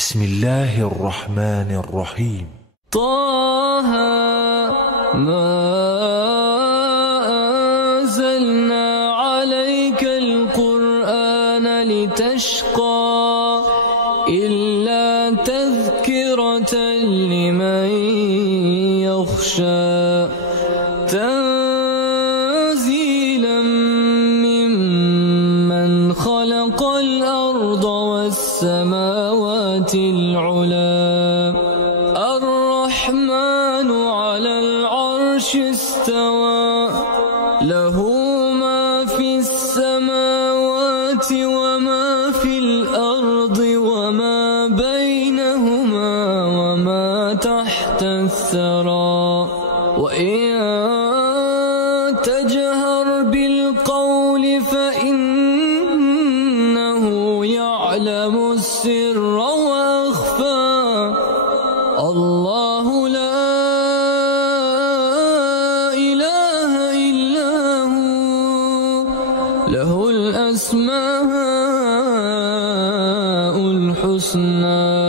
بسم الله الرحمن الرحيم. طه ما أنزلنا عليك القرآن لتشقى إلا تذكرة لمن يخشى تنزيلا ممن خلق الأرض والسماوات العلى الرحمن على العرش استوى له ما في السماوات وما في الأرض وما بينهما وما تحت الثرى وإن تجهر بالقول فإنه يعلم السر وأخفى الله لا إله إلا هو له الأسماء الحسنى.